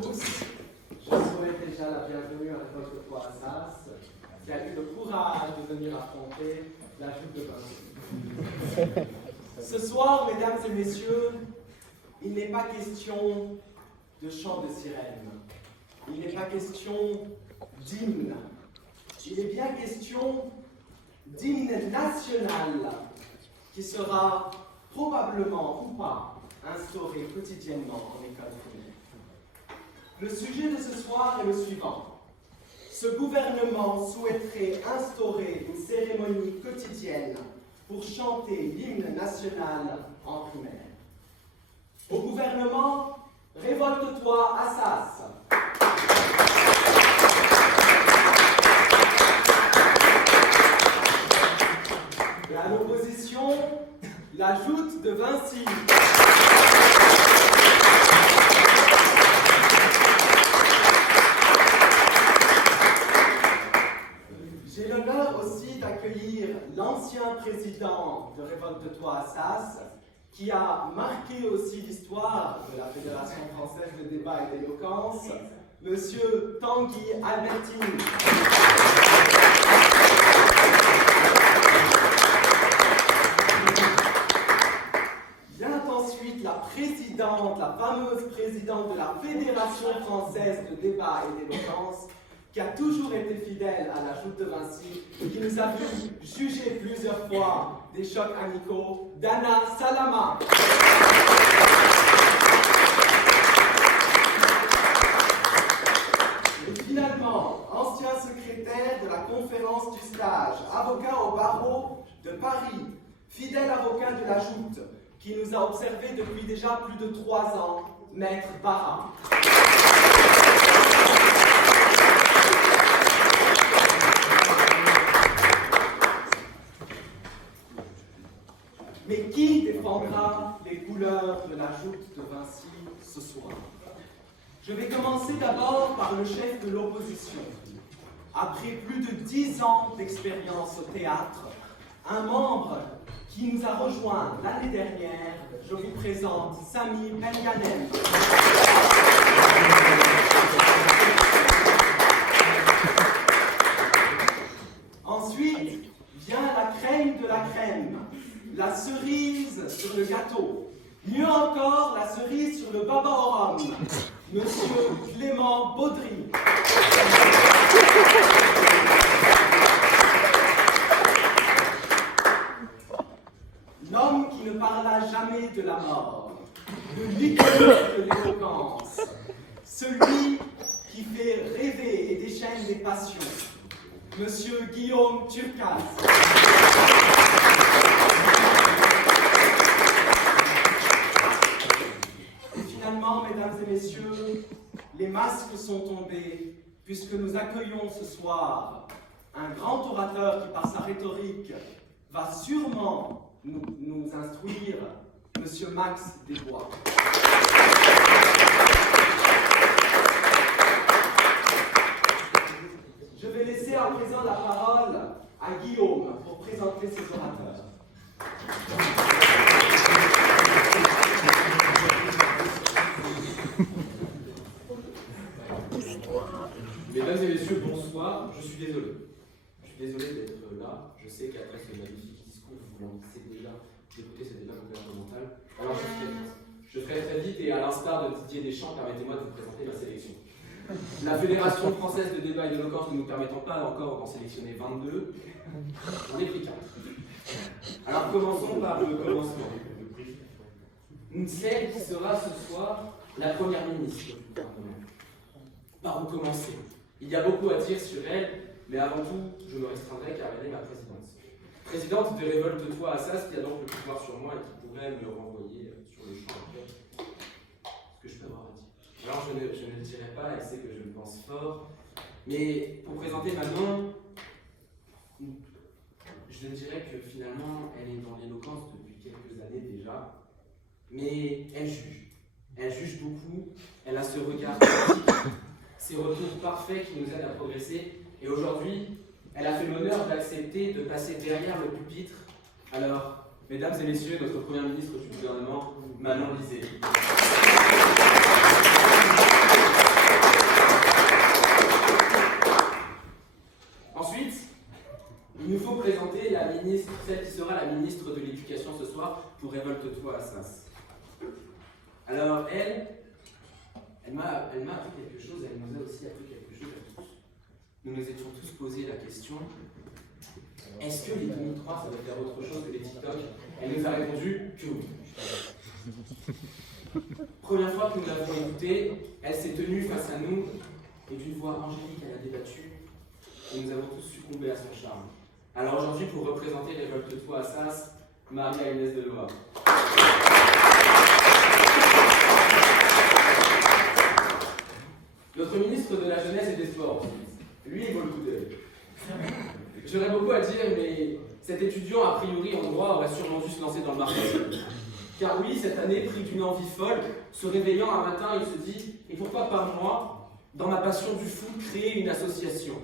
tous. Je souhaite déjà la bienvenue à votre foi Assas, qui a eu le courage de venir affronter la joute de Vinci. Ce soir, mesdames et messieurs, il n'est pas question de chant de sirène. Il n'est pas question d'hymne. Il est bien question d'hymne national qui sera probablement ou pas instauré quotidiennement en école primaire. Le sujet de ce soir est le suivant. Ce gouvernement souhaiterait instaurer une cérémonie quotidienne pour chanter l'hymne national en primaire. Au gouvernement, révolte-toi, Assas. Et à l'opposition, la joute de Vinci. J'ai l'honneur aussi d'accueillir l'ancien président de Révolte-toi Assas, qui a marqué aussi l'histoire de la Fédération française de débat et d'éloquence, Monsieur Tanguy Albertine. Vient ensuite la présidente, la fameuse présidente de la Fédération française de débat et d'éloquence, qui a toujours été fidèle à la joute de Vinci, qui nous a vu juger plusieurs fois des chocs amicaux, Dana Salama. Et finalement, ancien secrétaire de la conférence du stage, avocat au barreau de Paris, fidèle avocat de la joute, qui nous a observés depuis déjà plus de 3 ans, Maître Barra. Mais qui défendra les couleurs de la joute de Vinci ce soir? Je vais commencer d'abord par le chef de l'opposition. Après plus de 10 ans d'expérience au théâtre, un membre qui nous a rejoints l'année dernière, je vous présente Sami Benganem. Ensuite vient la crème de la crème, la cerise sur le gâteau. Mieux encore, la cerise sur le baba au rhum, Monsieur Clément Baudry. L'homme qui ne parla jamais de la mort, de l'icône de l'éloquence, celui qui fait rêver et déchaîne les passions, Monsieur Guillaume Turcas. Et finalement, mesdames et messieurs, les masques sont tombés, puisque nous accueillons ce soir un grand orateur qui, par sa rhétorique, va sûrement nous instruire, Monsieur Max Desbois. Je vais laisser à présent la parole à Guillaume pour présenter ses orateurs. Mesdames et messieurs, bonsoir. Je suis désolé. Je suis désolé d'être là. Je sais qu'après ce magnifique discours, vous l'enlissez déjà d'écouter cet état comportemental. Alors je ferai très vite et à l'instar de Didier Deschamps, permettez-moi de vous présenter ma sélection. La Fédération française de débat et d'éloquence ne nous permettant pas encore d'en sélectionner 22, on est pris 4. Alors commençons par le commencement. Celle qui sera ce soir la première ministre du gouvernement. Par où commencer? Il y a beaucoup à dire sur elle, mais avant tout, je me restreindrai car elle est ma présidente. Présidente de Révolte-toi Assas, qui a donc le pouvoir sur moi et qui pourrait me renvoyer sur le champ ce que je peux avoir à dire. Alors je ne le dirai pas, elle sait que je le pense fort, mais pour présenter Manon, je dirais que finalement, elle est dans l'éloquence depuis quelques années déjà, mais elle juge. Elle juge beaucoup, elle a ce regard critique, ces retours parfaits qui nous aident à progresser, et aujourd'hui, elle a fait l'honneur d'accepter de passer derrière le pupitre. Alors, mesdames et messieurs, notre première ministre du gouvernement, Manon Lisée. il nous faut présenter la ministre, celle qui sera la ministre de l'Éducation ce soir pour Révolte-toi Assas. Alors elle m'a appris quelque chose, elle nous a aussi appris quelque chose à tous. Nous nous étions tous posé la question, est-ce que les 2003 ça va faire autre chose que les TikTok? Elle nous a répondu que oui. Première fois que nous l'avons écoutée, elle s'est tenue face à nous et d'une voix angélique, elle a débattu et nous avons tous succombé à son charme. Alors aujourd'hui, pour représenter Révolte-toi Assas, Maria-Inès Deloa. Notre ministre de la Jeunesse et des Sports, lui, il vaut le coup d'œil. J'aurais beaucoup à dire, mais cet étudiant, a priori en droit, aurait sûrement dû se lancer dans le marketing. Car oui, cette année, pris d'une envie folle, se réveillant un matin, il se dit « Et pourquoi pas moi, dans ma passion du foot, créer une association ?»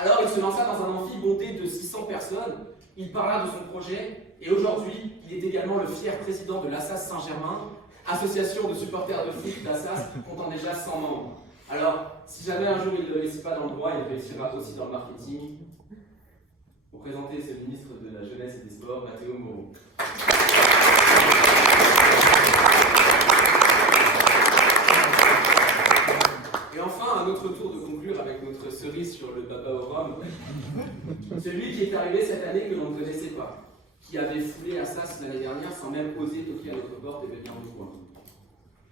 Alors il se lança dans un amphi bondé de 600 personnes, il parla de son projet, et aujourd'hui, il est également le fier président de l'Assas Saint-Germain, association de supporters de foot d'Assas, comptant déjà 100 membres. Alors, si jamais un jour il ne le réussit pas dans le droit, il réussira aussi dans le marketing. Pour présenter ce ministre de la Jeunesse et des Sports, Matteo Moreau. Et enfin, un autre tour de conclure avec notre cerise sur le baba au rhum. Celui qui est arrivé cette année que l'on ne connaissait pas, qui avait foulé Assas l'année dernière sans même oser toquer à notre porte et venir nous voir.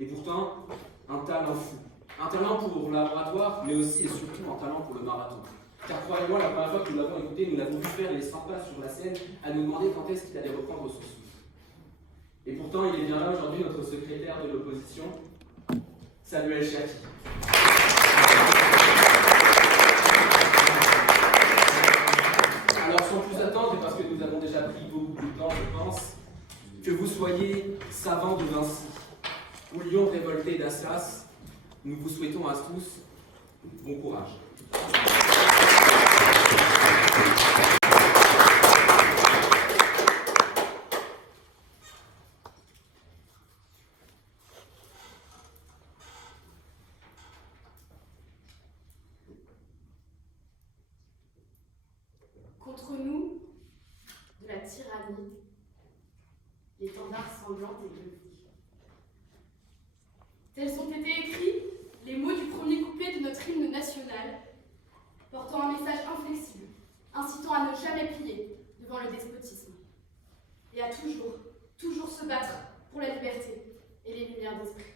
Et pourtant, un talent fou. Un talent pour le laboratoire, mais aussi et surtout un talent pour le marathon. Car croyez-moi, la première fois que nous l'avons écouté, nous l'avons vu faire les 100 pas sur la scène à nous demander quand est-ce qu'il allait reprendre son souffle. Et pourtant, il est bien là aujourd'hui, notre secrétaire de l'opposition, Samuel Chaki. Alors sans plus attendre, et parce que nous avons déjà pris beaucoup de temps, je pense, que vous soyez savants de Vinci ou lions révoltés d'Assas, nous vous souhaitons à tous bon courage. Contre nous, de la tyrannie, l'étendard sanglant est levé. Tels ont été écrits les mots du premier couplet de notre hymne national, portant un message inflexible, incitant à ne jamais plier devant le despotisme, et à toujours se battre pour la liberté et les lumières d'esprit.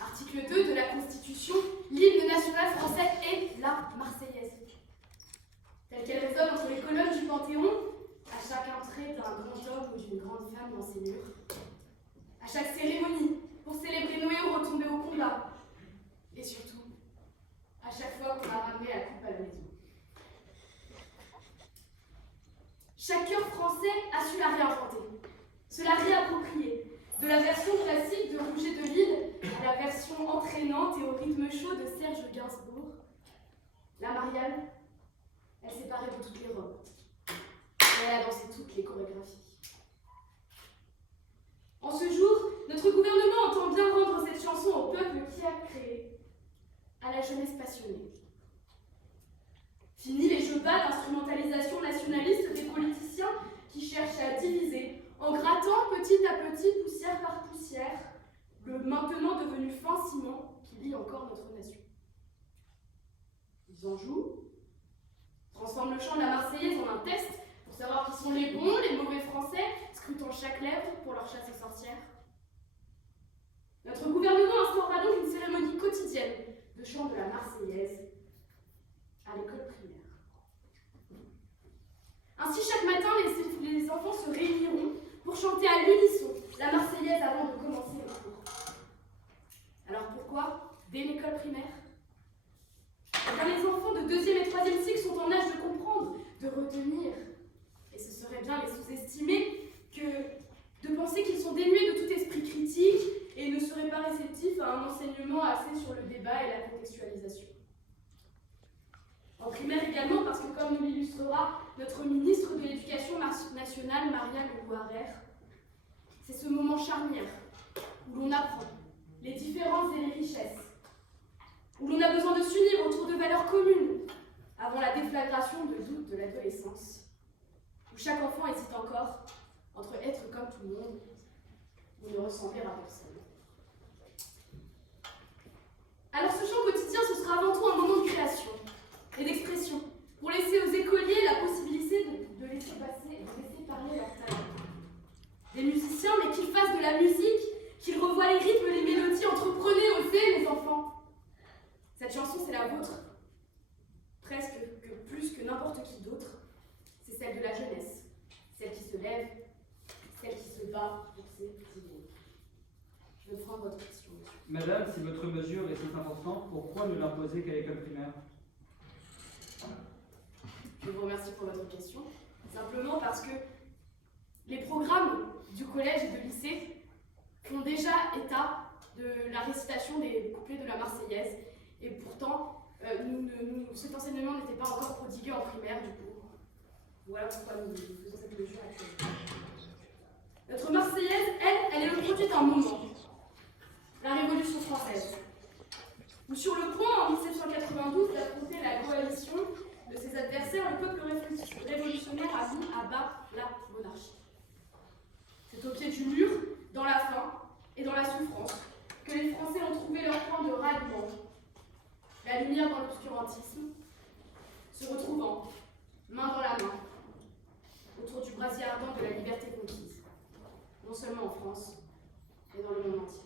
Article 2 de la Constitution, l'hymne national français est la Marseillaise. Telle qu'elle résonne entre les colonnes du Panthéon, à chaque entrée d'un grand homme ou d'une grande femme dans ses murs, à chaque cérémonie pour célébrer nos héros tombés au combat, et surtout, à chaque fois qu'on a ramené la coupe à la maison. Chaque cœur français a su la réinventer, se la réapproprier, de la version classique de Rouget de Lille à la version entraînante et au rythme chaud de Serge Gainsbourg. La Mariale, elle s'est parée de toutes les robes, et elle a dansé toutes les chorégraphies. En ce jour, notre gouvernement entend bien rendre cette chanson au peuple qui a créé, à la jeunesse passionnée. Fini les jeux bas d'instrumentalisation nationaliste des politiciens qui cherchent à diviser, en grattant petit à petit, poussière par poussière, le maintenant devenu fin ciment qui lie encore notre nation. Ils en jouent, transforment le chant de la Marseillaise en un test pour savoir qui sont les bons, les mauvais Français, scrutant chaque lèvre pour leur chasser sorcière. Notre gouvernement instaurera donc une cérémonie quotidienne de chant de la Marseillaise à l'école primaire. Ainsi, chaque matin, les enfants se réuniront pour chanter à l'unisson la Marseillaise avant de commencer le cours. Alors pourquoi dès l'école primaire? Eh bien, les enfants de 2e et 3e cycle sont en âge de comprendre, de retenir. Et ce serait bien les sous-estimer que de penser qu'ils sont dénués de tout esprit critique et ne seraient pas réceptifs à un enseignement axé sur le débat et la contextualisation. En primaire également, parce que comme nous l'illustrera notre ministre de l'Éducation nationale, Maria Lelouarer, c'est ce moment charnière où l'on apprend les différences et les richesses, où l'on a besoin de s'unir autour de valeurs communes, avant la déflagration de doute de l'adolescence, où chaque enfant hésite encore entre être comme tout le monde ou ne ressembler à personne. Alors ce chant quotidien, ce sera avant tout un moment de création et d'expression, pour laisser aux écoliers la possibilité de laisser passer et de laisser parler leur talent. Des musiciens, mais qu'ils fassent de la musique, qu'ils revoient les rythmes, les mélodies, entreprenez, osez, les enfants. Cette chanson, c'est la vôtre. Presque que plus que n'importe qui d'autre, c'est celle de la jeunesse, celle qui se lève, celle qui se bat pour ses idées. Je veux prendre votre question, monsieur. Madame, si votre mesure est si importante, pourquoi ne l'imposer qu'à l'école primaire? Je vous remercie pour votre question. Simplement parce que les programmes du collège et de lycée font déjà état de la récitation des couplets de la Marseillaise. Et pourtant, cet enseignement n'était pas encore prodigué en primaire, du coup. Voilà pourquoi nous faisons cette mesure actuellement. Notre Marseillaise, elle est le produit d'un moment, la Révolution française, où sur le point, en 1792, d'affronter la coalition de ses adversaires, le peuple révolutionnaire a mis à bas la monarchie. C'est au pied du mur, dans la faim et dans la souffrance, que les Français ont trouvé leur point de ralliement. La lumière dans l'obscurantisme, se retrouvant, main dans la main, autour du brasier ardent de la liberté conquise, non seulement en France, mais dans le monde entier.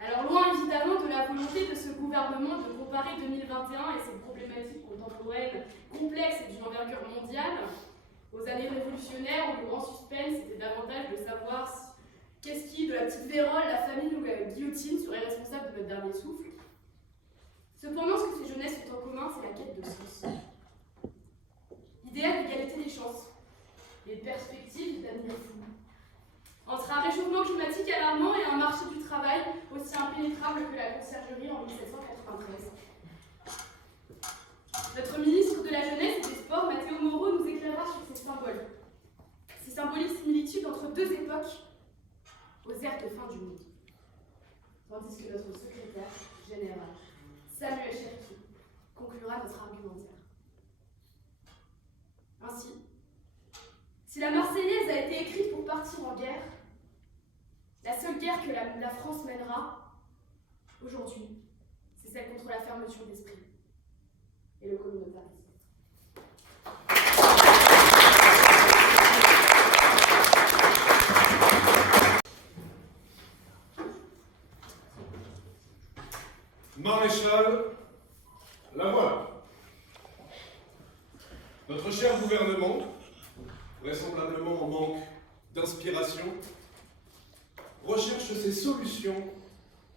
Alors loin évidemment de la volonté de ce gouvernement de comparer 2021 et ses problématiques contemporaines complexes et d'une envergure mondiale aux années révolutionnaires où le grand suspense était davantage de savoir qu'est-ce qui, de la petite vérole, la famine ou la guillotine, serait responsable de notre dernier souffle. Cependant, ce que ces jeunesses ont en commun, c'est la quête de sens. L'idéal d'égalité des chances, les perspectives d'avenir fou. Entre un réchauffement climatique alarmant et un marché du travail aussi impénétrable que la conciergerie en 1793. Notre ministre de la Jeunesse et des Sports, Mathéo Moreau, nous éclairera sur ces symboles. Ces symboliques similitudes entre deux époques aux airs de fin du monde. Tandis que notre secrétaire général, Samuel Cherki, conclura notre argumentaire. Ainsi, si la Marseillaise a été écrite pour partir en guerre, la seule guerre que la France mènera aujourd'hui, c'est celle contre la fermeture d'esprit et le communautarisme. Maréchal, la voilà. Notre cher gouvernement, vraisemblablement en manque d'inspiration, recherche ses solutions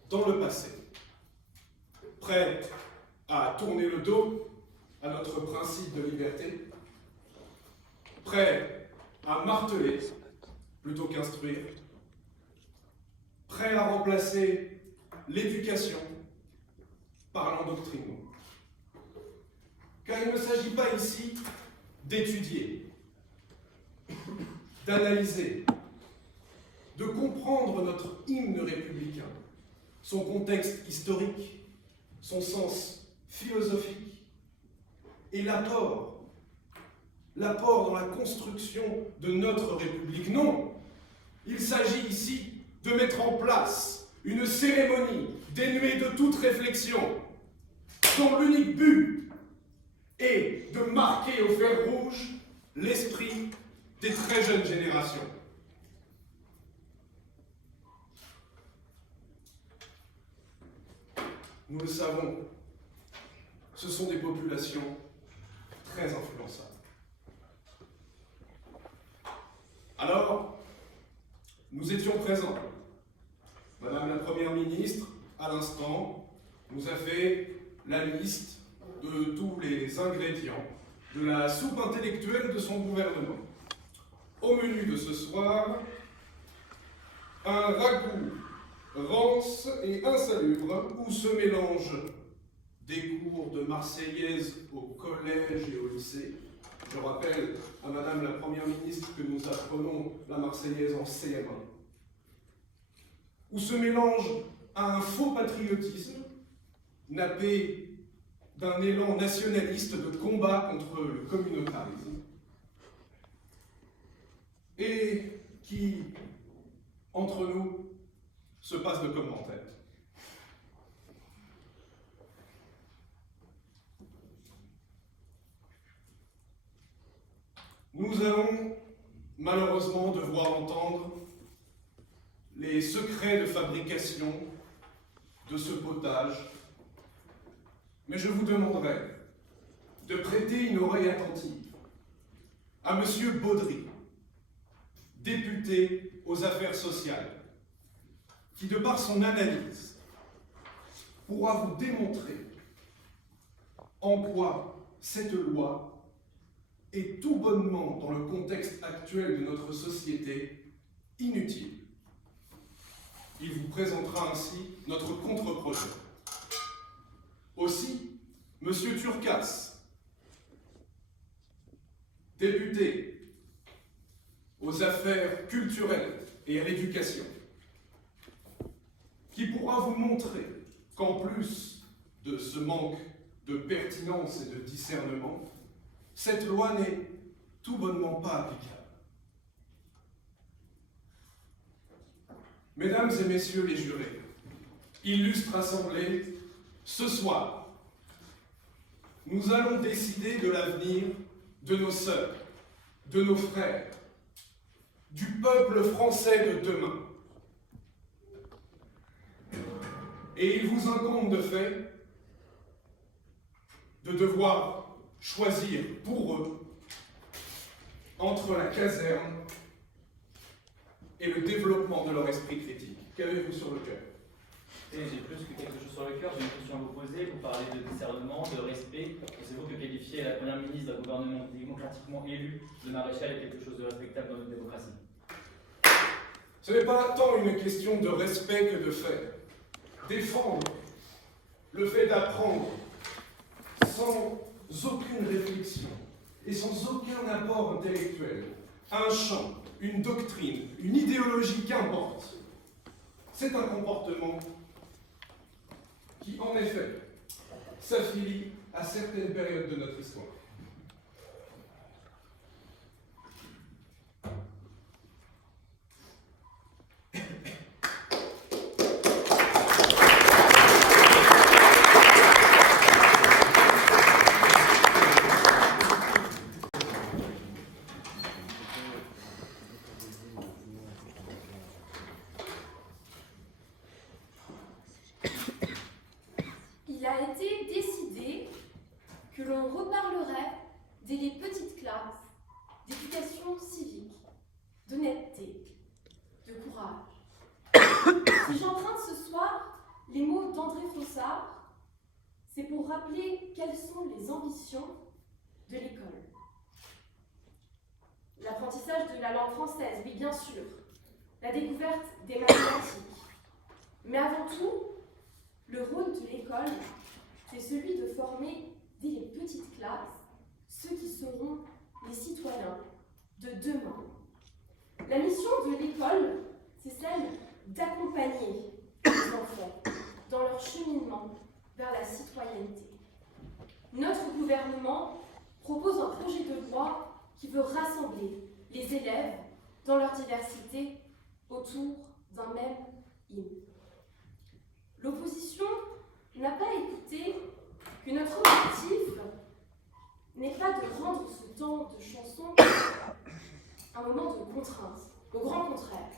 dans le passé. Prêt à tourner le dos à notre principe de liberté, prêt à marteler plutôt qu'instruire, prêt à remplacer l'éducation par l'endoctrinement. Car il ne s'agit pas ici d'étudier, d'analyser, de comprendre notre hymne républicain, son contexte historique, son sens philosophique et l'apport dans la construction de notre République. Non, il s'agit ici de mettre en place une cérémonie dénuée de toute réflexion, dont l'unique but est de marquer au fer rouge l'esprit des très jeunes générations. Nous le savons, ce sont des populations très influençables. Alors, nous étions présents. Madame la Première ministre, à l'instant, nous a fait la liste de tous les ingrédients de la soupe intellectuelle de son gouvernement. Au menu de ce soir, un ragoût rance et insalubre où se mélangent des cours de Marseillaise au collège et au lycée. Je rappelle à Madame la Première ministre que nous apprenons la Marseillaise en CM1. Où se mélange un faux patriotisme, nappé d'un élan nationaliste de combat contre le communautarisme et qui, entre nous, se passe de comme en tête. Nous allons malheureusement devoir entendre les secrets de fabrication de ce potage, mais je vous demanderai de prêter une oreille attentive à Monsieur Baudry, député aux affaires sociales, qui, de par son analyse, pourra vous démontrer en quoi cette loi est tout bonnement, dans le contexte actuel de notre société, inutile. Il vous présentera ainsi notre contre-projet. Aussi, M. Turcas, député aux affaires culturelles et à l'éducation, qui pourra vous montrer qu'en plus de ce manque de pertinence et de discernement, cette loi n'est tout bonnement pas applicable. Mesdames et messieurs les jurés, illustres assemblée, ce soir, nous allons décider de l'avenir de nos sœurs, de nos frères, du peuple français de demain. Et il vous incombe de fait de devoir choisir pour eux entre la caserne et le développement de leur esprit critique. Qu'avez-vous sur le cœur? Et j'ai plus que quelque chose sur le cœur, j'ai une question à vous poser. Vous parlez de discernement, de respect. C'est vous que qualifiez la première ministre d'un gouvernement démocratiquement élu de maréchal est quelque chose de respectable dans notre démocratie. Ce n'est pas tant une question de respect que de fait. Défendre le fait d'apprendre sans aucune réflexion et sans aucun apport intellectuel un champ, une doctrine, une idéologie qu'importe, c'est un comportement qui, en effet, s'affilie à certaines périodes de notre histoire. Il a été décidé que l'on reparlerait dès les petites classes d'éducation civique, d'honnêteté, de courage. Si j'emprunte ce soir les mots d'André Frossard, c'est pour rappeler quelles sont les ambitions de l'école. L'apprentissage de la langue française, oui bien sûr, la découverte des mathématiques, mais avant tout, le rôle de l'école, c'est celui de former dès les petites classes ceux qui seront les citoyens de demain. La mission de l'école, c'est celle d'accompagner les enfants dans leur cheminement vers la citoyenneté. Notre gouvernement propose un projet de loi qui veut rassembler les élèves dans leur diversité autour d'un même hymne. L'opposition n'a pas écouté que notre objectif n'est pas de rendre ce temps de chanson un moment de contrainte. Au grand contraire,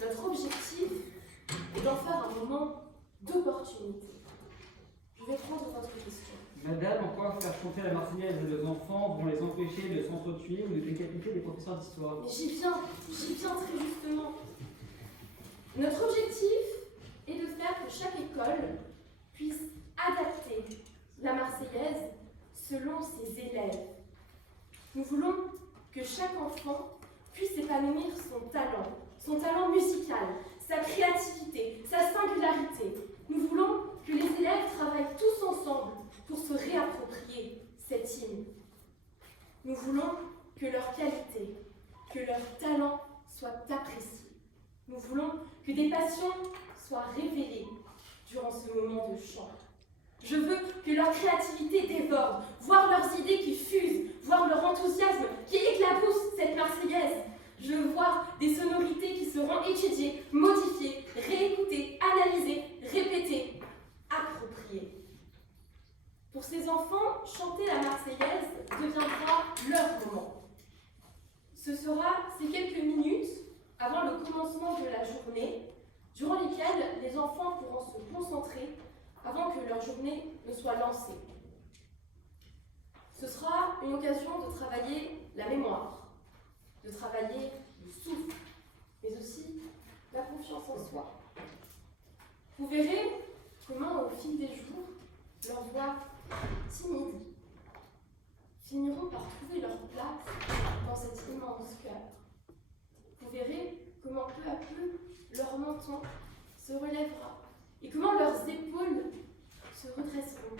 notre objectif est d'en faire un moment d'opportunité. Je vais prendre votre question. Madame, en quoi faire chanter la Marseillaise à nos enfants vont les empêcher de s'entretuer ou de décapiter des professeurs d'histoire? Mais j'y viens très justement. Notre objectif est de faire que chaque école puisse adapter la Marseillaise selon ses élèves. Nous voulons que chaque enfant puisse épanouir son talent musical, sa créativité, sa singularité. Nous voulons que les élèves travaillent tous ensemble pour se réapproprier cet hymne. Nous voulons que leur qualité, que leur talent soient appréciés. Nous voulons que des passions soient révélées durant ce moment de chant. Je veux que leur créativité déborde, voir leurs idées qui fusent, voir leur enthousiasme qui éclabousse cette Marseillaise. Je veux voir des sonorités qui seront étudiées, modifiées, réécoutées, analysées, répétées, appropriées. Pour ces enfants, chanter la Marseillaise deviendra leur moment. Ce sera ces quelques minutes avant le commencement de la journée, durant lesquelles les enfants pourront se concentrer avant que leur journée ne soit lancée. Ce sera une occasion de travailler la mémoire, de travailler le souffle, mais aussi la confiance en soi. Vous verrez comment, au fil des jours, leurs voix timides finiront par trouver leur place dans cet immense cœur. Vous verrez comment peu à peu leur menton se relèvera et comment leurs épaules se redresseront.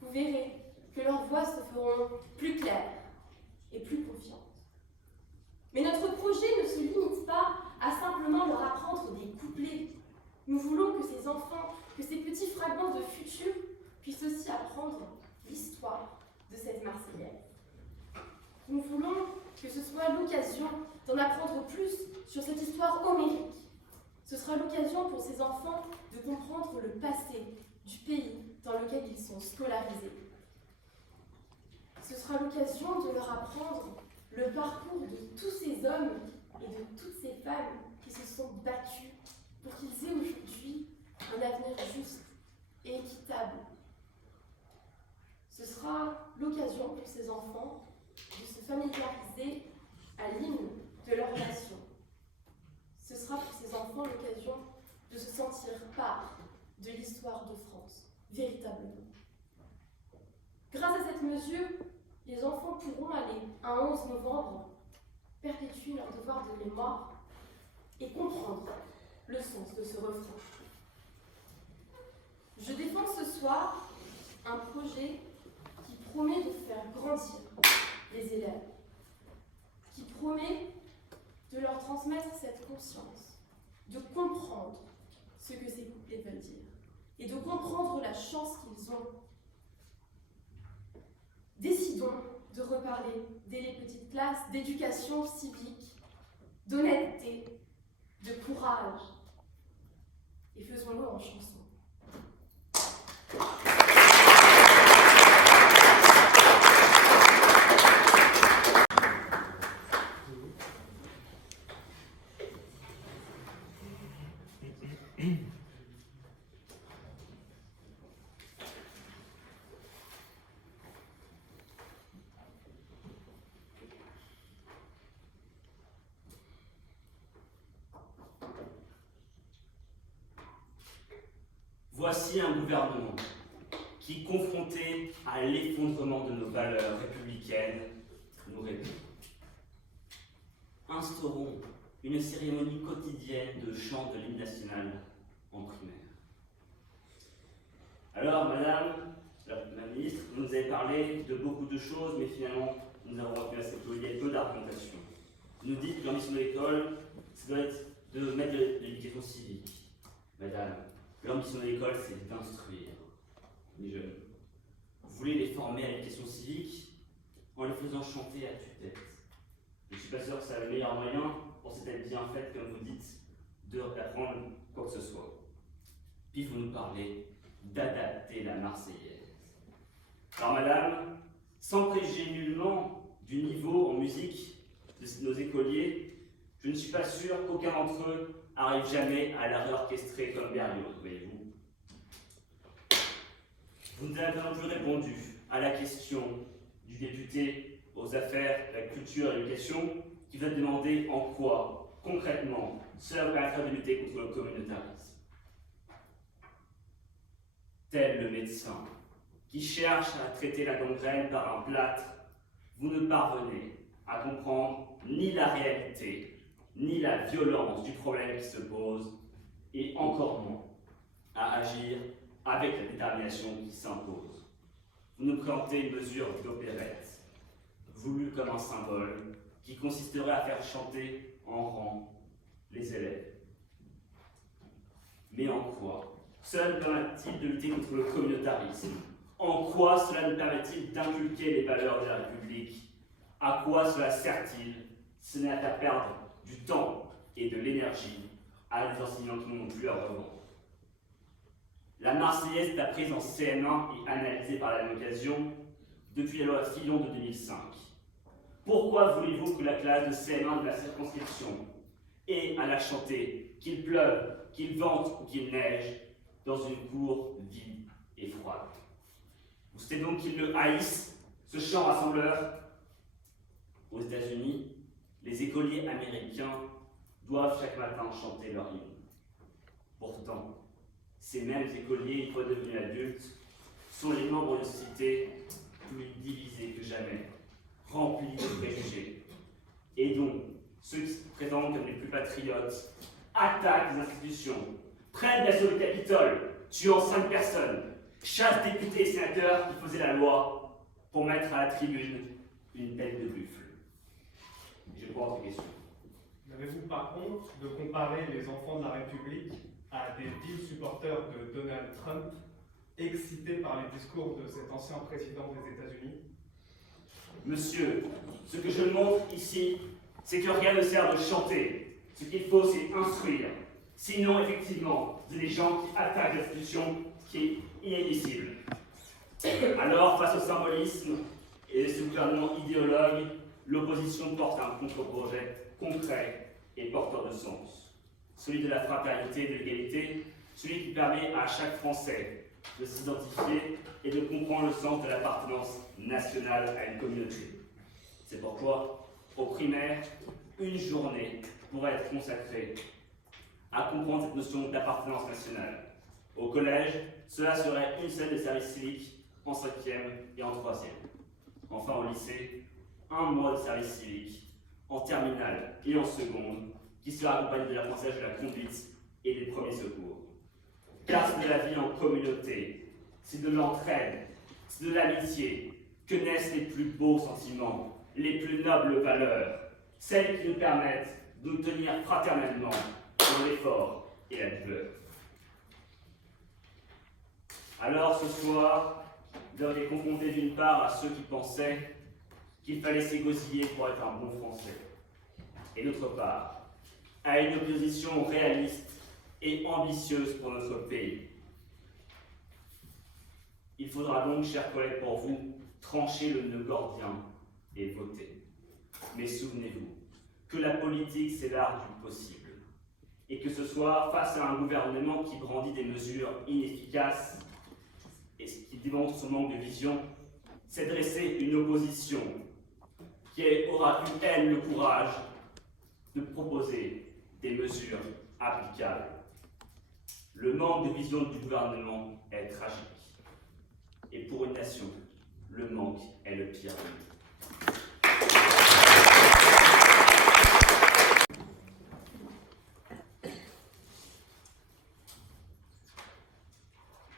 Vous verrez que leurs voix se feront plus claires et plus confiantes. Mais notre projet ne se limite pas à simplement leur apprendre des couplets. Nous voulons que ces enfants, que ces petits fragments de futur puissent aussi apprendre l'histoire de cette Marseillaise. Nous voulons que ce soit l'occasion d'en apprendre plus sur cette histoire homérique. Ce sera l'occasion pour ces enfants de comprendre le passé du pays dans lequel ils sont scolarisés. Ce sera l'occasion de leur apprendre le parcours de tous ces hommes et de toutes ces femmes qui se sont battus pour qu'ils aient aujourd'hui un avenir juste et équitable. Ce sera l'occasion pour ces enfants de se familiariser à l'hymne de leur nation. Ce sera pour ces enfants l'occasion de se sentir part de l'histoire de France, véritablement. Grâce à cette mesure, les enfants pourront aller, un 11 novembre, perpétuer leur devoir de mémoire et comprendre le sens de ce refrain. Je défends ce soir un projet qui promet de faire grandir les élèves, qui promet de leur transmettre cette conscience, de comprendre ce que ces couplets veulent dire et de comprendre la chance qu'ils ont. Décidons de reparler dès les petites classes d'éducation civique, d'honnêteté, de courage, et faisons-le en chanson. Voici un gouvernement qui, confronté à l'effondrement de nos valeurs républicaines, nous répond. Instaurons une cérémonie quotidienne de chant de l'hymne national en primaire. Alors, Madame la ministre, vous nous avez parlé de beaucoup de choses, mais finalement, nous avons retenu assez peu, il y a peu d'argumentation. Vous nous dites que l'ambition de l'école, ça doit être de mettre de l'éducation civique. Madame, l'ambition de l'école, c'est d'instruire les jeunes. Vous voulez les former à l'éducation civique en les faisant chanter à tue-tête. Je ne suis pas sûr que c'est le meilleur moyen pour cette aide bien faite, comme vous dites, d'apprendre quoi que ce soit. Puis vous nous parlez d'adapter la Marseillaise. Alors madame, sans préjuger nullement du niveau en musique de nos écoliers, je ne suis pas sûr qu'aucun d'entre eux arrive jamais à la réorchestrer comme Berlioz, voyez-vous. Vous nous avez donc répondu à la question du député aux affaires, la culture et l'éducation, qui vous a demandé en quoi, concrètement, cela permettrait de lutter contre le communautarisme. Tel le médecin qui cherche à traiter la gangrène par un plâtre, vous ne parvenez à comprendre ni la réalité, ni la violence du problème qui se pose, et encore moins à agir avec la détermination qui s'impose. Vous nous présentez une mesure d'opérette, voulue comme un symbole, qui consisterait à faire chanter en rang les élèves. Mais en quoi cela nous permet-il de lutter contre le communautarisme? En quoi cela nous permet-il d'inculquer les valeurs de la République? À quoi cela sert-il? Ce n'est qu'à perdre du temps et de l'énergie à des enseignants qui n'en ont plus à revendre. La Marseillaise est apprise en CM1 et analysée par la même occasion depuis la loi Fillon de 2005. Pourquoi voulez-vous que la classe de CM1 de la circonscription ait à la chanter, qu'il pleuve, qu'il vente ou qu'il neige, dans une cour vide et froide? Vous savez donc qu'ils le haïssent, ce chant rassembleur? Aux États-Unis, les écoliers américains doivent chaque matin chanter leur hymne. Pourtant, ces mêmes écoliers, une fois devenus adultes, sont les membres d'une société plus divisée que jamais, remplie de préjugés, et dont ceux qui se présentent comme les plus patriotes attaquent les institutions, prennent d'assaut le Capitole, tuant 5 personnes, chassent députés et sénateurs qui faisaient la loi pour mettre à la tribune une tête de buffle. Je crois votre question. N'avez-vous pas honte de comparer les enfants de la République à des vils supporters de Donald Trump, excités par les discours de cet ancien président des États-Unis? Monsieur, ce que je montre ici, c'est que rien ne sert de chanter. Ce qu'il faut, c'est instruire. Sinon, effectivement, c'est des gens qui attaquent l'institution qui est inadmissible. Alors, face au symbolisme et ce gouvernement idéologue, l'opposition porte un contre-projet concret et porteur de sens. Celui de la fraternité et de l'égalité, celui qui permet à chaque Français de s'identifier et de comprendre le sens de l'appartenance nationale à une communauté. C'est pourquoi, au primaire, une journée pourrait être consacrée à comprendre cette notion d'appartenance nationale. Au collège, cela serait une semaine de service civique en 5e et en 3e. Enfin, au lycée, un mois de service civique en terminale et en seconde, qui sera accompagné de l'apprentissage de la conduite et des premiers secours. Car c'est de la vie en communauté, c'est de l'entraide, c'est de l'amitié que naissent les plus beaux sentiments, les plus nobles valeurs, celles qui nous permettent de nous tenir fraternellement dans l'effort et la douleur. Alors ce soir, vous avez confronté d'une part à ceux qui pensaient qu'il fallait s'égosiller pour être un bon Français, et d'autre part à une opposition réaliste et ambitieuse pour notre pays. Il faudra donc, chers collègues, pour vous, trancher le nœud gordien et voter. Mais souvenez-vous que la politique, c'est l'art du possible, et que ce soir, face à un gouvernement qui brandit des mesures inefficaces et qui démontre son manque de vision, c'est dresser une opposition qui aura eu, elle, le courage de proposer des mesures applicables. Le manque de vision du gouvernement est tragique. Et pour une nation, le manque est le pire.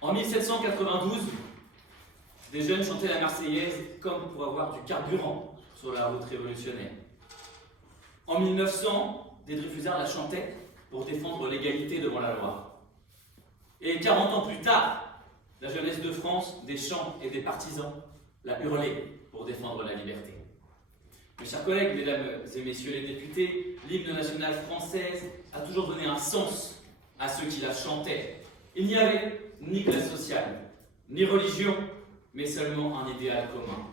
En 1792, des jeunes chantaient la Marseillaise comme pour avoir du carburant sur la route révolutionnaire. En 1900, des Dreyfusards la chantaient pour défendre l'égalité devant la loi. Et 40 ans plus tard, la jeunesse de France, des chants et des partisans, la hurlait pour défendre la liberté. Mes chers collègues, mesdames et messieurs les députés, l'hymne national française a toujours donné un sens à ceux qui la chantaient. Il n'y avait ni classe sociale, ni religion, mais seulement un idéal commun.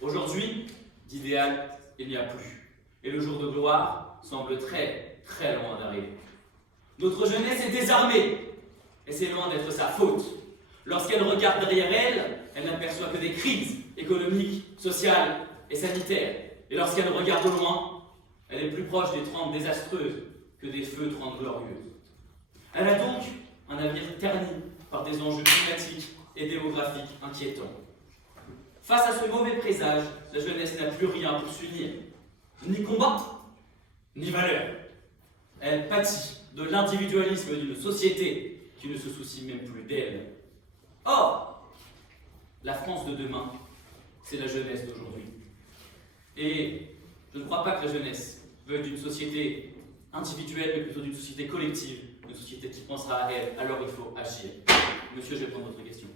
Aujourd'hui, d'idéal, il n'y a plus. Et le jour de gloire semble très, très loin d'arriver. Notre jeunesse est désarmée, et c'est loin d'être sa faute. Lorsqu'elle regarde derrière elle, elle n'aperçoit que des crises économiques, sociales et sanitaires. Et lorsqu'elle regarde au loin, elle est plus proche des 30 désastreuses que des feux 30 glorieuses. Elle a donc un avenir terni par des enjeux climatiques et démographiques inquiétants. Face à ce mauvais présage, la jeunesse n'a plus rien pour s'unir. Ni combat, ni valeur. Elle pâtit de l'individualisme d'une société qui ne se soucie même plus d'elle. Or, la France de demain, c'est la jeunesse d'aujourd'hui. Et je ne crois pas que la jeunesse veuille d'une société individuelle, mais plutôt d'une société collective, une société qui pensera à elle, alors il faut agir. Monsieur, je vais prendre votre question.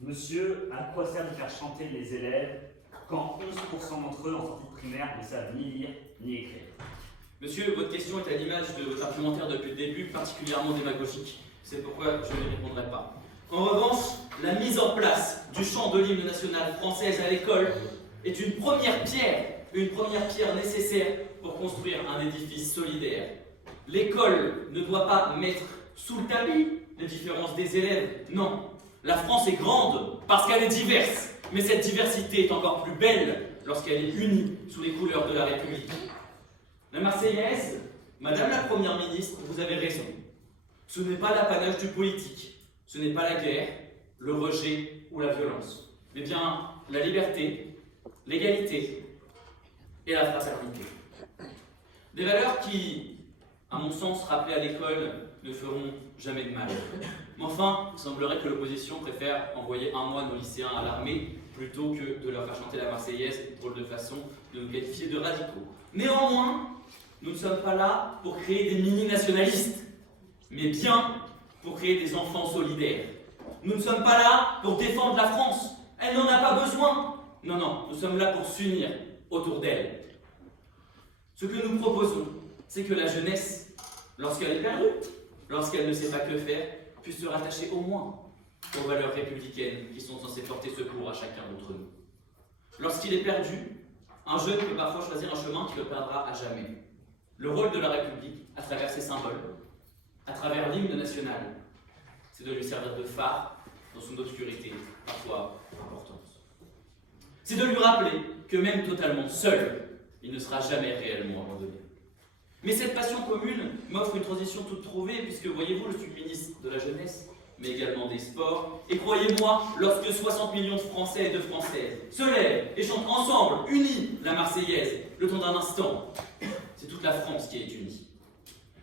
Monsieur, à quoi sert de faire chanter les élèves quand 11% d'entre eux en sortie de primaire ne savent ni lire ni écrire? Monsieur, votre question est à l'image de votre argumentaire depuis le début, particulièrement démagogique. C'est pourquoi je ne répondrai pas. En revanche, la mise en place du chant de l'hymne national française à l'école est une première pierre nécessaire pour construire un édifice solidaire. L'école ne doit pas mettre sous le tapis les différences des élèves, non. La France est grande parce qu'elle est diverse, mais cette diversité est encore plus belle lorsqu'elle est unie sous les couleurs de la République. La Marseillaise, Madame la Première ministre, vous avez raison. Ce n'est pas l'apanage du politique, ce n'est pas la guerre, le rejet ou la violence, mais bien la liberté, l'égalité et la fraternité. Des valeurs qui, à mon sens, rappelées à l'école, ne feront jamais de mal. Mais enfin, il semblerait que l'opposition préfère envoyer un mois nos lycéens à l'armée plutôt que de leur faire chanter la Marseillaise, drôle de façon de nous qualifier de radicaux. Néanmoins, nous ne sommes pas là pour créer des mini-nationalistes, mais bien pour créer des enfants solidaires. Nous ne sommes pas là pour défendre la France, elle n'en a pas besoin. Non, non, nous sommes là pour s'unir autour d'elle. Ce que nous proposons, c'est que la jeunesse, lorsqu'elle est perdue, lorsqu'elle ne sait pas que faire, puisse se rattacher au moins aux valeurs républicaines qui sont censées porter secours à chacun d'entre nous. Lorsqu'il est perdu, un jeune peut parfois choisir un chemin qui le perdra à jamais. Le rôle de la République, à travers ses symboles, à travers l'hymne national, c'est de lui servir de phare dans son obscurité, parfois importante. C'est de lui rappeler que même totalement seul, il ne sera jamais réellement abandonné. Mais cette passion commune m'offre une transition toute trouvée, puisque, voyez-vous, je suis ministre de la Jeunesse, mais également des Sports. Et croyez-moi, lorsque 60 millions de Français et de Françaises se lèvent et chantent ensemble, unis, la Marseillaise, le temps d'un instant, c'est toute la France qui est unie.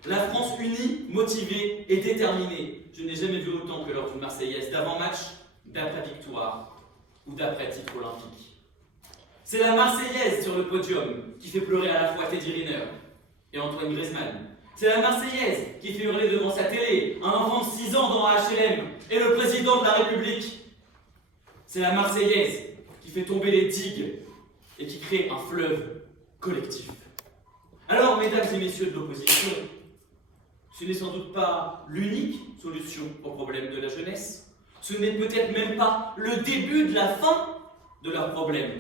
La France unie, motivée et déterminée. Je n'ai jamais vu autant que lors d'une Marseillaise d'avant-match, d'après-victoire ou d'après-titre olympique. C'est la Marseillaise sur le podium qui fait pleurer à la fois Teddy Riner et Antoine Griezmann. C'est la Marseillaise qui fait hurler devant sa télé un enfant de 6 ans dans un HLM et le président de la République. C'est la Marseillaise qui fait tomber les digues et qui crée un fleuve collectif. Alors, mesdames et messieurs de l'opposition, ce n'est sans doute pas l'unique solution au problème de la jeunesse. Ce n'est peut-être même pas le début de la fin de leur problème.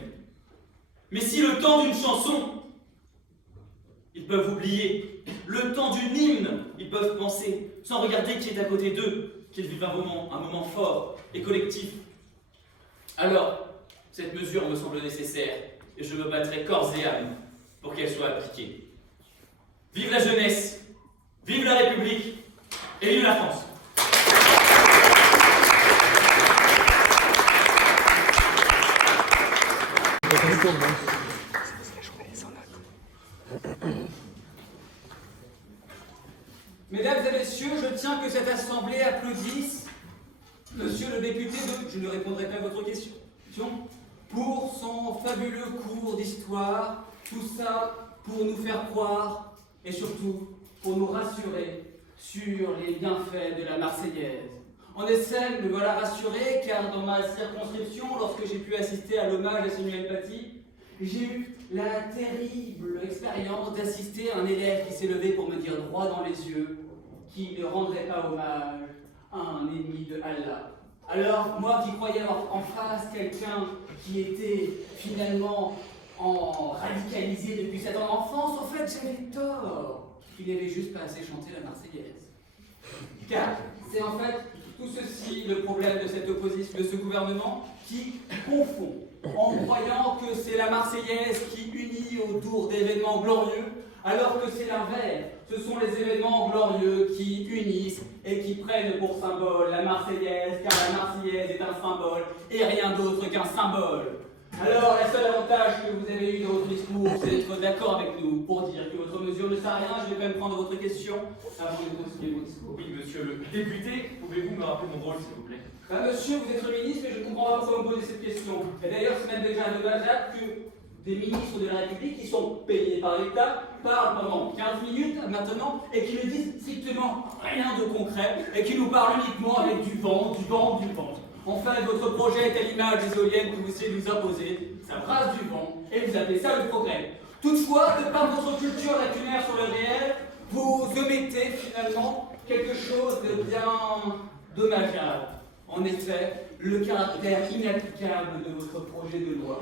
Mais si le temps d'une chanson, ils peuvent oublier, le temps d'une hymne, ils peuvent penser, sans regarder qui est à côté d'eux, qu'ils vivent un moment fort et collectif, alors cette mesure me semble nécessaire et je me battrai corps et âme pour qu'elle soit appliquée. Vive la jeunesse, vive la République et vive la France! Mesdames et messieurs, je tiens que cette assemblée applaudisse monsieur le député je ne répondrai pas à votre question, pour son fabuleux cours d'histoire, tout ça pour nous faire croire et surtout pour nous rassurer sur les bienfaits de la Marseillaise. En effet, me voilà rassuré car dans ma circonscription, lorsque j'ai pu assister à l'hommage à Samuel Paty, j'ai eu la terrible expérience d'assister à un élève qui s'est levé pour me dire droit dans les yeux qu'il ne rendrait pas hommage à un ennemi de Allah. Alors, moi qui croyais avoir en face quelqu'un qui était finalement radicalisé depuis sa tendre enfance, en fait j'avais tort. Il n'avait juste pas assez chanté la Marseillaise. Car c'est en fait tout ceci le problème de cette opposition, de ce gouvernement qui confond en croyant que c'est la Marseillaise qui unit autour d'événements glorieux, alors que c'est l'inverse. Ce sont les événements glorieux qui unissent et qui prennent pour symbole la Marseillaise, car la Marseillaise est un symbole et rien d'autre qu'un symbole. Alors, le seul avantage que vous avez eu dans votre discours, c'est d'être d'accord avec nous pour dire que votre mesure ne sert à rien. Je vais quand même prendre votre question avant de continuer votre discours. Oui, monsieur le député, pouvez-vous me rappeler mon rôle, s'il vous plaît? Monsieur, vous êtes le ministre, mais je ne comprends pas pourquoi vous me posez cette question. Et d'ailleurs, c'est même déjà dommageable que des ministres de la République qui sont payés par l'État, parlent pendant 15 minutes maintenant et qui ne disent strictement rien de concret et qui nous parlent uniquement avec du vent, du vent, du vent. En fait, votre projet est à l'image des éoliennes que vous essayez de nous imposer. Ça brasse du vent et vous appelez ça le progrès. Toutefois, de par votre culture lacunaire sur le réel, vous omettez finalement quelque chose de bien dommageable. En effet, le caractère inapplicable de votre projet de loi.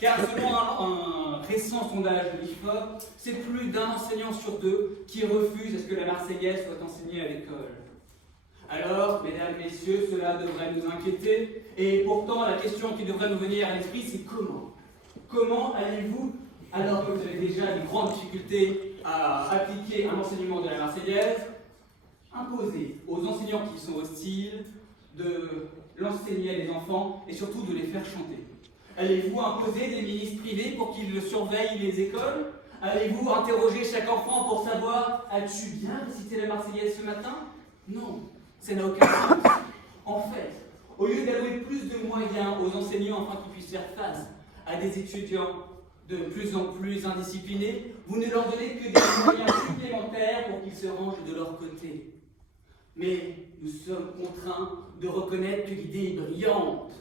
Car selon un récent sondage de l'IFOP, c'est plus d'un enseignant sur deux qui refuse à ce que la Marseillaise soit enseignée à l'école. Alors, mesdames, messieurs, cela devrait nous inquiéter, et pourtant la question qui devrait nous venir à l'esprit, c'est comment? Comment allez-vous, alors que vous avez déjà de grandes difficultés à appliquer un enseignement de la Marseillaise, imposer aux enseignants qui sont hostiles de l'enseigner à des enfants et surtout de les faire chanter? Allez-vous imposer des ministres privés pour qu'ils surveillent les écoles? Allez-vous interroger chaque enfant pour savoir « As-tu bien récité la Marseillaise ce matin ?» Non, ça n'a aucun sens. En fait, au lieu d'allouer plus de moyens aux enseignants afin qu'ils puissent faire face à des étudiants de plus en plus indisciplinés, vous ne leur donnez que des moyens supplémentaires pour qu'ils se rangent de leur côté. Mais nous sommes contraints de reconnaître que l'idée est brillante.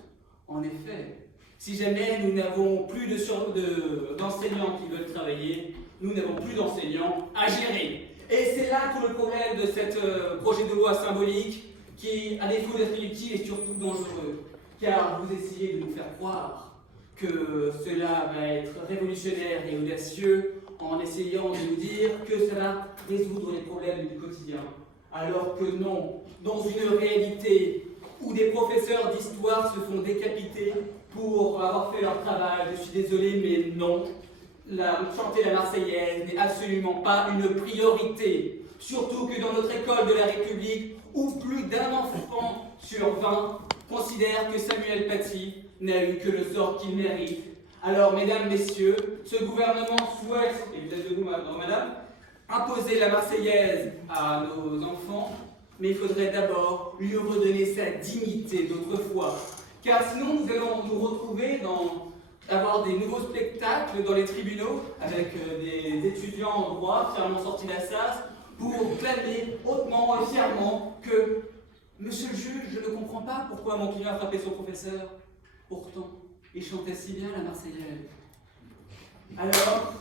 En effet, si jamais nous n'avons plus d'enseignants qui veulent travailler, nous n'avons plus d'enseignants à gérer. Et c'est là tout le problème de ce projet de loi symbolique qui, à défaut d'être inutile, est surtout dangereux. Car vous essayez de nous faire croire que cela va être révolutionnaire et audacieux en essayant de nous dire que ça va résoudre les problèmes du quotidien. Alors que non, dans une réalité où des professeurs d'histoire se font décapiter pour avoir fait leur travail, je suis désolé, mais non. Chanter la Marseillaise n'est absolument pas une priorité. Surtout que dans notre école de la République, où plus d'un enfant sur 20 considère que Samuel Paty n'a eu que le sort qu'il mérite. Alors, mesdames, messieurs, ce gouvernement souhaite, et vous êtes de nous, madame, imposer la Marseillaise à nos enfants, mais il faudrait d'abord lui redonner sa dignité d'autrefois. Car sinon, nous allons nous retrouver avoir des nouveaux spectacles dans les tribunaux avec des étudiants en droit fièrement sortis d'Assas pour clamer hautement et fièrement que « Monsieur le juge, je ne comprends pas pourquoi mon client a frappé son professeur. Pourtant, il chantait si bien la Marseillaise. » Alors,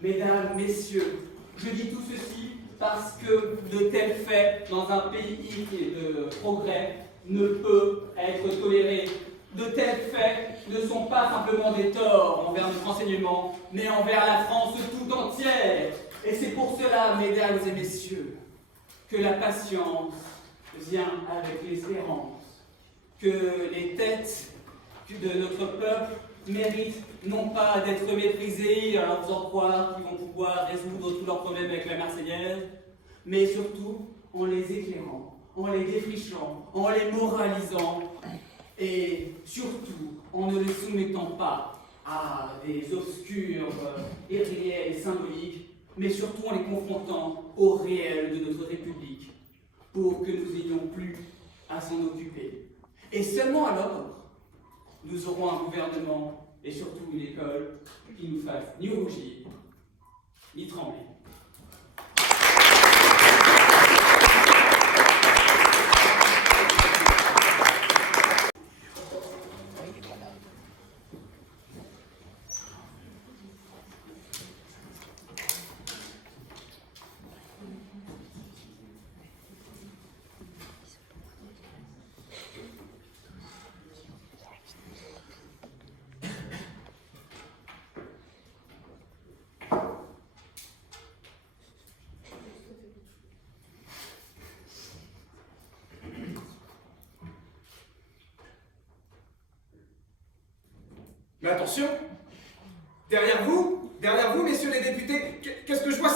mesdames, messieurs, je dis tout ceci parce que de tels faits dans un pays de progrès ne peut être toléré. De tels faits ne sont pas simplement des torts envers notre enseignement, mais envers la France tout entière. Et c'est pour cela, mesdames et messieurs, que la patience vient avec l'espérance, que les têtes de notre peuple méritent non pas d'être méprisées en leur faisant croire qu'ils vont pouvoir résoudre tous leurs problèmes avec la Marseillaise, mais surtout en les éclairant, en les défrichant, en les moralisant, et surtout en ne les soumettant pas à des obscurs irréels et symboliques, mais surtout en les confrontant au réel de notre République, pour que nous n'ayons plus à s'en occuper. Et seulement alors, nous aurons un gouvernement et surtout une école qui nous fasse ni rougir, ni trembler. Mais attention, derrière vous, messieurs les députés, qu'est-ce que je vois?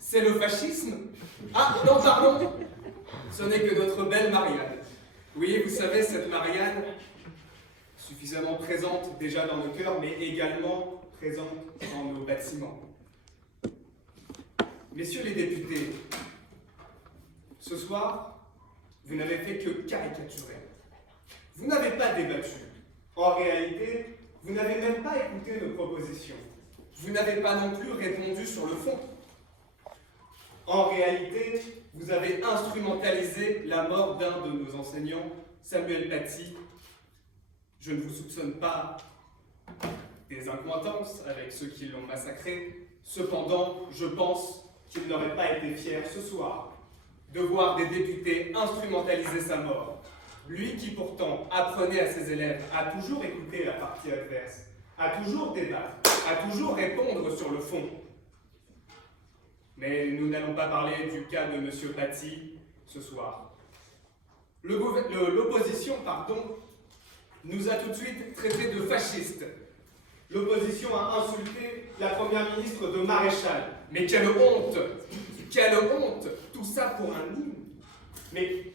C'est le fascisme? Ah, non, pardon, ce n'est que notre belle Marianne. Oui, vous savez, cette Marianne, suffisamment présente déjà dans nos cœurs, mais également présente dans nos bâtiments. Messieurs les députés, ce soir, vous n'avez fait que caricaturer. Vous n'avez pas débattu. En réalité, Vous n'avez même pas écouté nos propositions. Vous n'avez pas non plus répondu sur le fond. En réalité, vous avez instrumentalisé la mort d'un de nos enseignants, Samuel Paty. Je ne vous soupçonne pas des accointances avec ceux qui l'ont massacré. Cependant, je pense qu'il n'aurait pas été fier ce soir de voir des députés instrumentaliser sa mort. Lui qui pourtant apprenait à ses élèves à toujours écouter la partie adverse, à toujours débattre, à toujours répondre sur le fond. Mais nous n'allons pas parler du cas de M. Paty ce soir. L'opposition, nous a tout de suite traités de fascistes. L'opposition a insulté la première ministre de Maréchal. Mais quelle honte! Quelle honte! Tout ça pour un hymne. Mais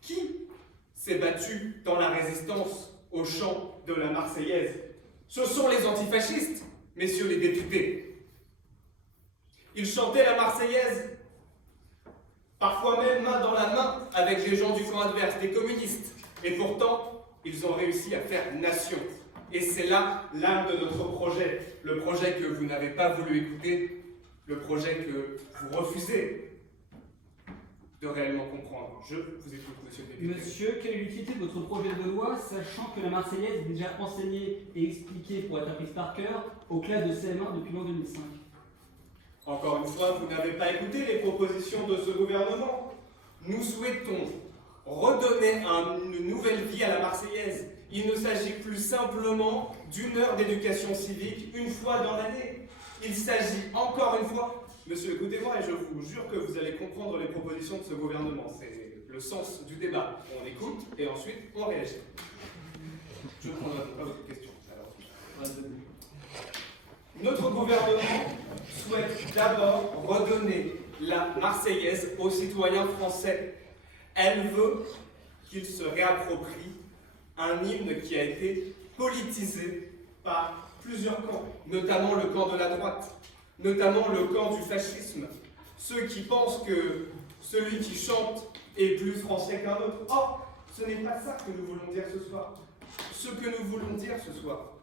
qui s'est battu dans la résistance au chant de la Marseillaise? Ce sont les antifascistes, messieurs les députés. Ils chantaient la Marseillaise, parfois même main dans la main avec les gens du camp adverse, des communistes. Et pourtant, ils ont réussi à faire nation. Et c'est là l'âme de notre projet, le projet que vous n'avez pas voulu écouter, le projet que vous refusez de réellement comprendre. Je vous écoute, monsieur le député. Monsieur, quelle est l'utilité de votre projet de loi, sachant que la Marseillaise est déjà enseignée et expliquée pour être apprise par cœur aux classes de CM1 depuis l'an 2005? Encore une fois, vous n'avez pas écouté les propositions de ce gouvernement. Nous souhaitons redonner une nouvelle vie à la Marseillaise. Il ne s'agit plus simplement d'une heure d'éducation civique une fois dans l'année. Il s'agit encore une fois... Monsieur, écoutez-moi et je vous jure que vous allez comprendre les propositions de ce gouvernement. C'est le sens du débat. On écoute et ensuite on réagit. Je ne prendrai pas votre question. Alors, notre gouvernement souhaite d'abord redonner la Marseillaise aux citoyens français. Elle veut qu'ils se réapproprient un hymne qui a été politisé par plusieurs camps, notamment le camp de la droite, notamment le camp du fascisme, ceux qui pensent que celui qui chante est plus français qu'un autre. Or, ce n'est pas ça que nous voulons dire ce soir. Ce que nous voulons dire ce soir,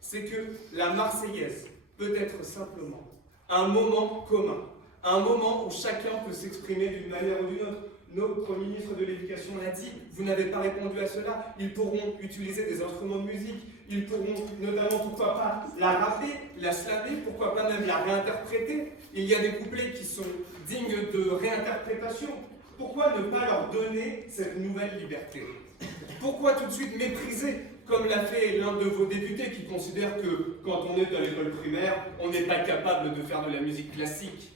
c'est que la Marseillaise peut être simplement un moment commun, un moment où chacun peut s'exprimer d'une manière ou d'une autre. Notre ministre de l'Éducation l'a dit, vous n'avez pas répondu à cela. Ils pourront utiliser des instruments de musique, ils pourront notamment, pourquoi pas, la rapper, la slammer, pourquoi pas même la réinterpréter. Il y a des couplets qui sont dignes de réinterprétation. Pourquoi ne pas leur donner cette nouvelle liberté? Pourquoi tout de suite mépriser, comme l'a fait l'un de vos députés qui considère que quand on est à l'école primaire, on n'est pas capable de faire de la musique classique?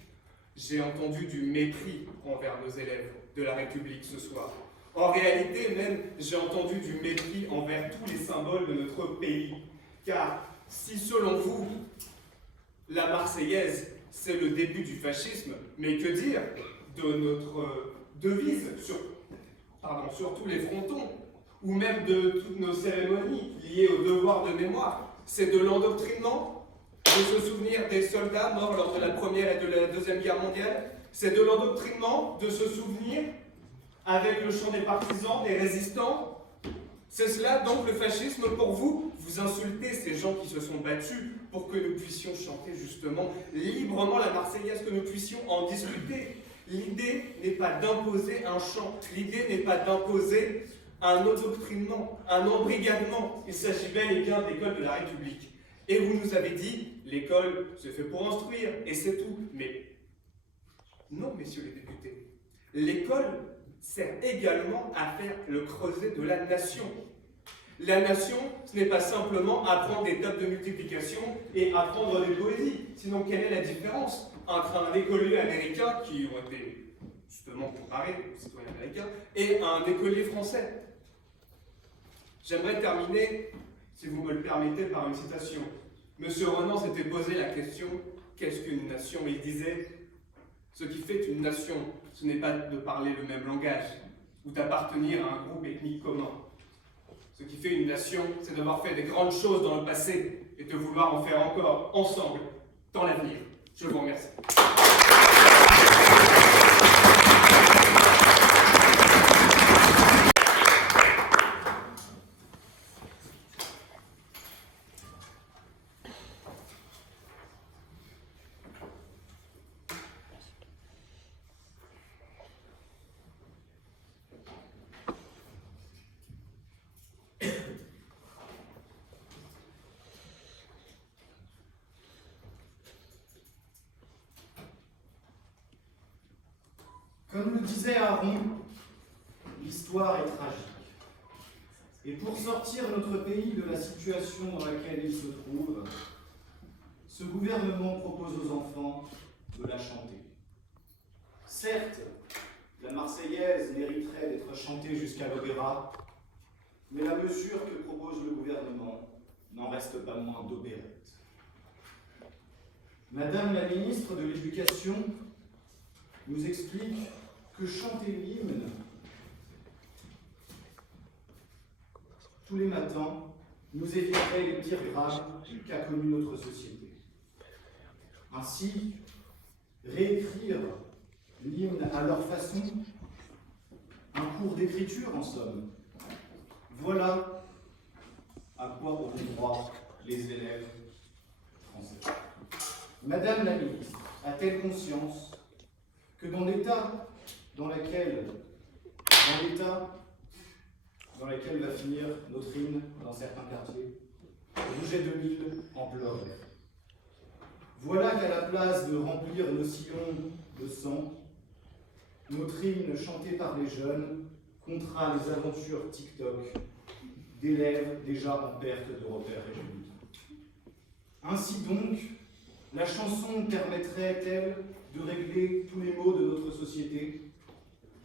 J'ai entendu du mépris envers nos élèves de la République ce soir. En réalité, même, j'ai entendu du mépris envers tous les symboles de notre pays. Car si, selon vous, la Marseillaise, c'est le début du fascisme, mais que dire de notre devise sur tous les frontons, ou même de toutes nos cérémonies liées au devoir de mémoire? C'est de l'endoctrinement, de se souvenir des soldats morts lors de la Première et de la Deuxième Guerre mondiale. C'est de l'endoctrinement de se souvenir avec le chant des partisans, des résistants. C'est cela donc le fascisme pour vous? Vous insultez ces gens qui se sont battus pour que nous puissions chanter justement librement la Marseillaise, que nous puissions en discuter. L'idée n'est pas d'imposer un chant, l'idée n'est pas d'imposer un endoctrinement, un embrigadement. Il s'agit bel et bien d'école de la République. Et vous nous avez dit, l'école se fait pour instruire, et c'est tout. Mais non, messieurs les députés, l'école sert également à faire le creuset de la nation. La nation, ce n'est pas simplement apprendre des tables de multiplication et apprendre des poésies. Sinon, quelle est la différence entre un écolier américain, qui ont été justement comparés aux citoyens américains, et un écolier français? J'aimerais terminer, si vous me le permettez, par une citation. Monsieur Renan s'était posé la question, qu'est-ce qu'une nation? Il disait, ce qui fait une nation, ce n'est pas de parler le même langage ou d'appartenir à un groupe ethnique commun. Ce qui fait une nation, c'est d'avoir fait des grandes choses dans le passé et de vouloir en faire encore ensemble dans l'avenir. Je vous remercie. Comme le disait Aaron, l'histoire est tragique. Et pour sortir notre pays de la situation dans laquelle il se trouve, ce gouvernement propose aux enfants de la chanter. Certes, la Marseillaise mériterait d'être chantée jusqu'à l'opéra, mais la mesure que propose le gouvernement n'en reste pas moins d'opérette. Madame la ministre de l'Éducation nous explique que chanter l'hymne tous les matins nous éviterait les pires drames qu'a connus notre société. Ainsi, réécrire l'hymne à leur façon, un cours d'écriture en somme, voilà à quoi auront droit les élèves français. Madame la ministre a-t-elle conscience que dans l'état dans lequel va finir notre hymne dans certains quartiers, Rouget de Lille en pleurait. Voilà qu'à la place de remplir nos sillons de sang, notre hymne chanté par les jeunes comptera les aventures TikTok d'élèves déjà en perte de repères républicains. Ainsi donc, la chanson permettrait-elle de régler tous les maux de notre société?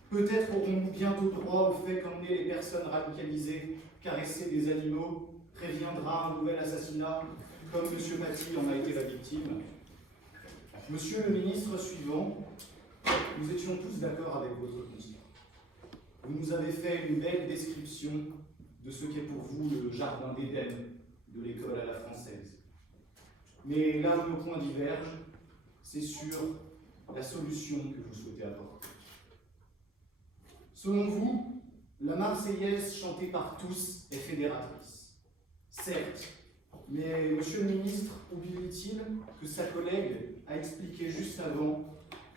Peut-être aurons-nous bientôt droit au fait qu'emmener les personnes radicalisées caresser des animaux préviendra un nouvel assassinat, comme M. Paty en a été la victime. Monsieur le ministre suivant, nous étions tous d'accord avec votre constat. Vous nous avez fait une belle description de ce qu'est pour vous le jardin d'Éden de l'école à la française. Mais là où nos points divergent, c'est sur la solution que vous souhaitez apporter. Selon vous, la Marseillaise chantée par tous est fédératrice. Certes, mais Monsieur le ministre oublie-t-il que sa collègue a expliqué juste avant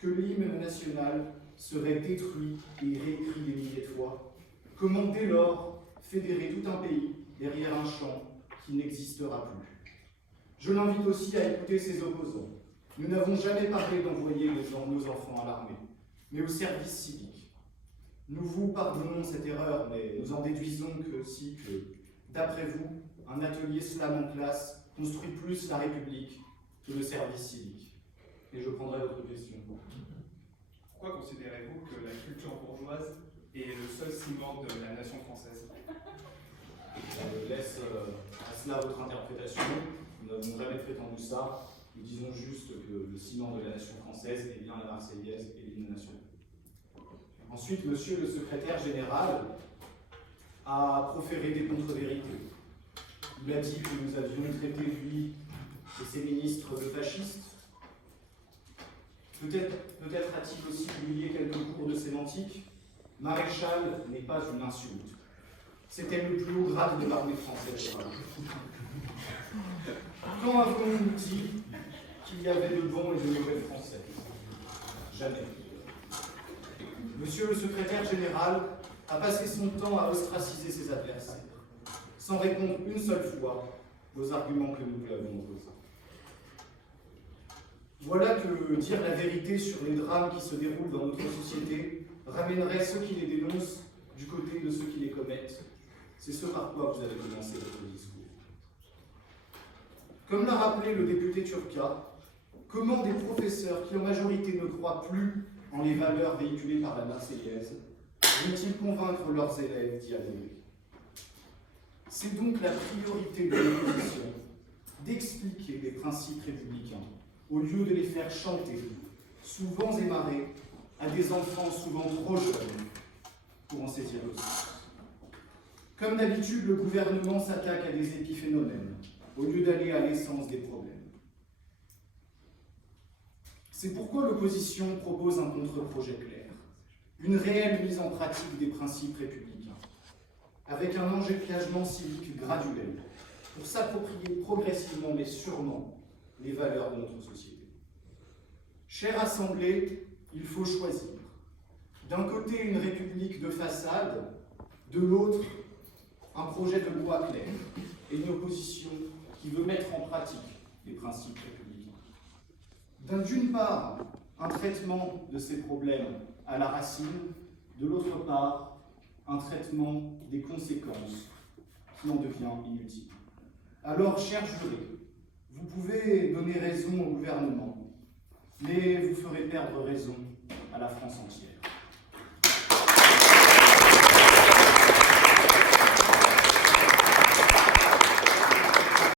que l'hymne national serait détruit et réécrit des milliers de fois? Comment dès lors fédérer tout un pays derrière un chant qui n'existera plus? Je l'invite aussi à écouter ses opposants. Nous n'avons jamais parlé d'envoyer nos enfants à l'armée, mais au service civique. Nous vous pardonnons cette erreur, mais nous en déduisons que d'après vous, un atelier slam en classe construit plus la République que le service civique. Et je prendrai votre question. Pourquoi considérez-vous que la culture bourgeoise est le seul ciment de la nation française? Je laisse à cela votre interprétation. Nous n'avons jamais prétendu ça. Nous disons juste que le ciment de la nation française est bien la Marseillaise et l'hymne national. Ensuite, monsieur le secrétaire général a proféré des contre-vérités. Il a dit que nous avions traité lui et ses ministres de fascistes. Peut-être a-t-il aussi oublié quelques cours de sémantique. Maréchal n'est pas une insulte. C'était le plus haut grade de l'armée française. Quand avons-nous dit qu'il y avait de bons et de mauvais Français? Jamais. Monsieur le secrétaire général a passé son temps à ostraciser ses adversaires, sans répondre une seule fois aux arguments que nous lui avons opposés. Voilà que dire la vérité sur les drames qui se déroulent dans notre société ramènerait ceux qui les dénoncent du côté de ceux qui les commettent. C'est ce par quoi vous avez commencé votre discours. Comme l'a rappelé le député Turca, comment des professeurs qui en majorité ne croient plus en les valeurs véhiculées par la Marseillaise vont-ils convaincre leurs élèves d'y adhérer? C'est donc la priorité de l'opposition d'expliquer les principes républicains au lieu de les faire chanter, souvent émarrés, à des enfants souvent trop jeunes pour en saisir le sens. Comme d'habitude, le gouvernement s'attaque à des épiphénomènes au lieu d'aller à l'essence des problèmes. C'est pourquoi l'opposition propose un contre-projet clair, une réelle mise en pratique des principes républicains, avec un enjolièvement civique graduel, pour s'approprier progressivement mais sûrement les valeurs de notre société. Chère Assemblée, il faut choisir. D'un côté, une république de façade, de l'autre, un projet de loi clair et une opposition qui veut mettre en pratique les principes républicains. D'une part, un traitement de ces problèmes à la racine, de l'autre part, un traitement des conséquences qui en devient inutile. Alors, chers jurés, vous pouvez donner raison au gouvernement, mais vous ferez perdre raison à la France entière.